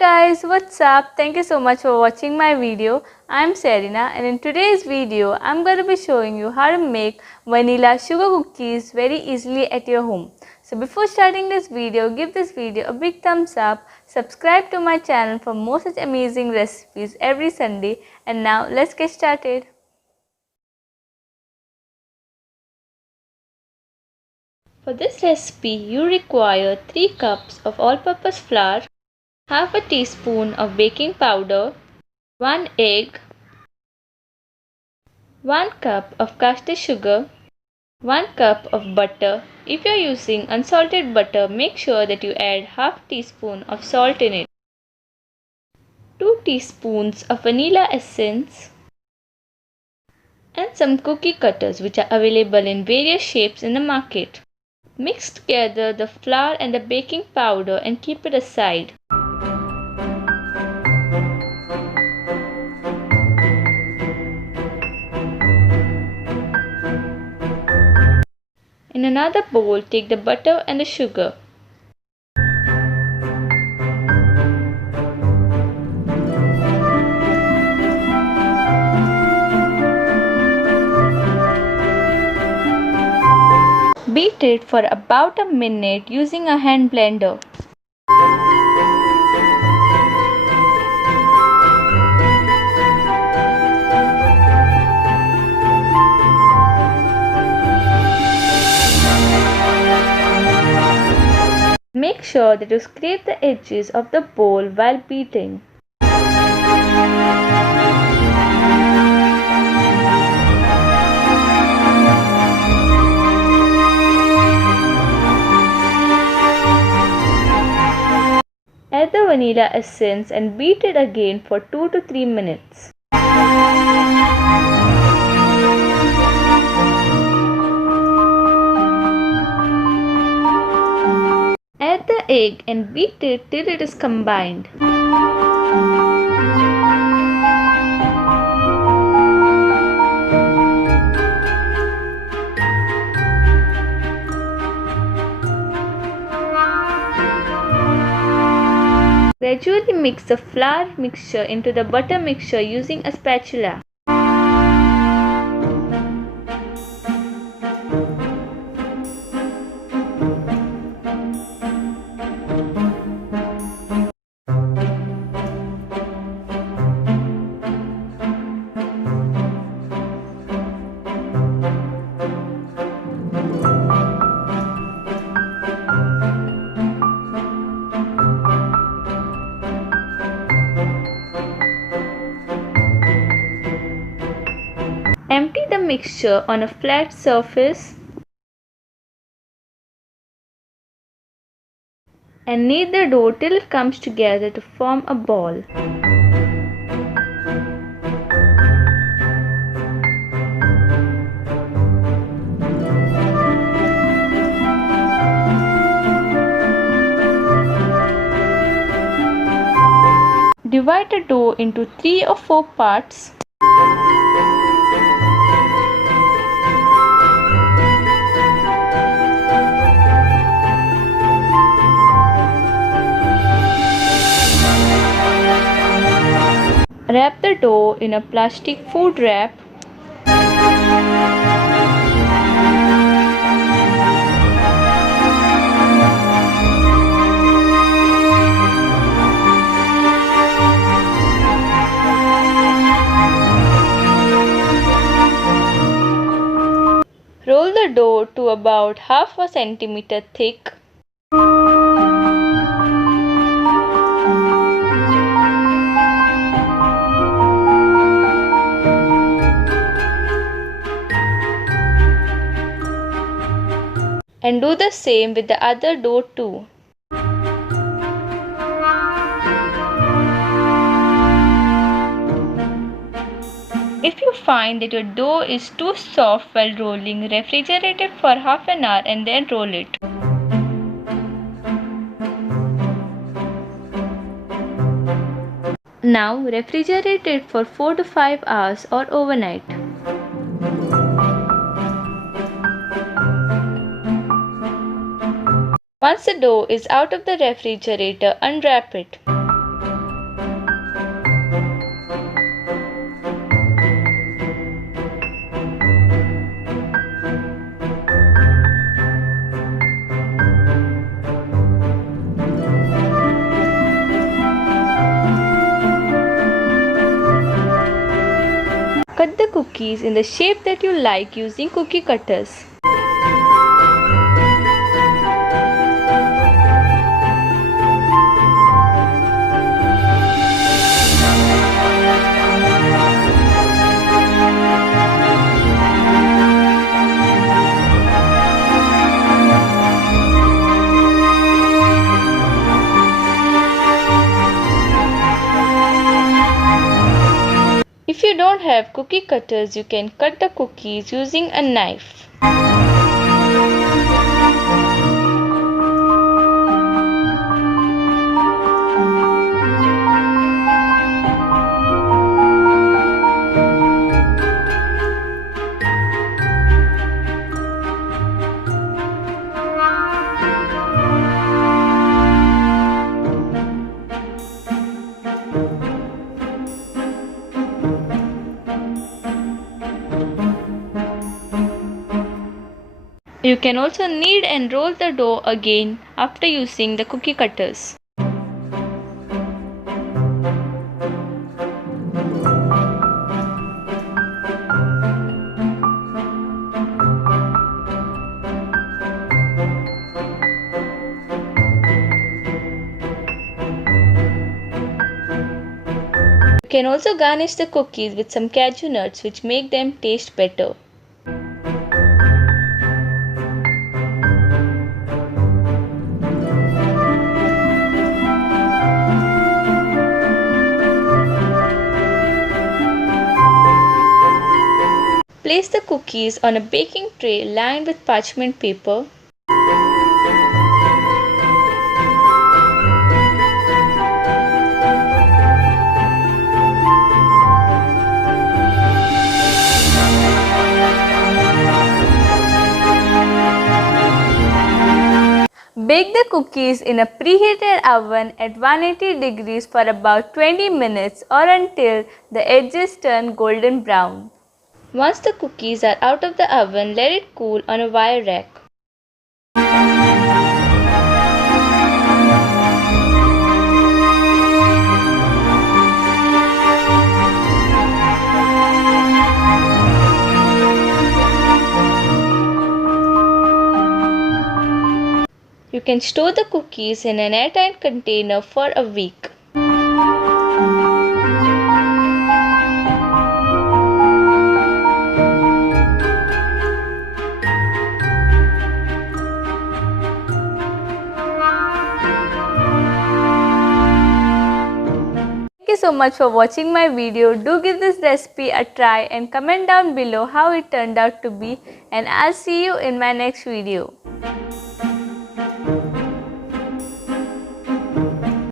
Guys, what's up? Thank you so much for watching my video. I'm Serena and in today's video I'm going to be showing you how to make vanilla sugar cookies very easily at your home. So before starting this video, give this video a big thumbs up, subscribe to my channel for more such amazing recipes every Sunday, and now let's get started. For this recipe you require 3 cups of all-purpose flour, half a teaspoon of baking powder, 1 egg, 1 cup of caster sugar, 1 cup of butter. If you are using unsalted butter, make sure that you add half teaspoon of salt in it, 2 teaspoons of vanilla essence, and some cookie cutters which are available in various shapes in the market. Mix together the flour and the baking powder and keep it aside. In another bowl, take the butter and the sugar. Beat it for about a minute using a hand blender. Make sure that you scrape the edges of the bowl while beating. Add the vanilla essence and beat it again for 2 to 3 minutes. Add the egg and beat it till it is combined. Gradually mix the flour mixture into the butter mixture using a spatula. Empty the mixture on a flat surface and knead the dough till it comes together to form a ball. Divide the dough into 3 or 4 parts. Wrap the dough in a plastic food wrap. Roll the dough to about half a centimeter thick. And do the same with the other dough too. If you find that your dough is too soft while rolling, refrigerate it for half an hour and then roll it. Now refrigerate it for 4 to 5 hours or overnight. Once the dough is out of the refrigerator, unwrap it. cookies in the shape that you like using cookie cutters. If you don't have cookie cutters, you can cut the cookies using a knife. You can also knead and roll the dough again after using the cookie cutters. You can also garnish the cookies with some cashew nuts, which make them taste better. Place the cookies on a baking tray lined with parchment paper. Bake the cookies in a preheated oven at 180 degrees for about 20 minutes or until the edges turn golden brown. Once the cookies are out of the oven, let it cool on a wire rack. You can store the cookies in an airtight container for a week. Thank you so much for watching my video. Do give this recipe a try and comment down below how it turned out to be, and I'll see you in my next video.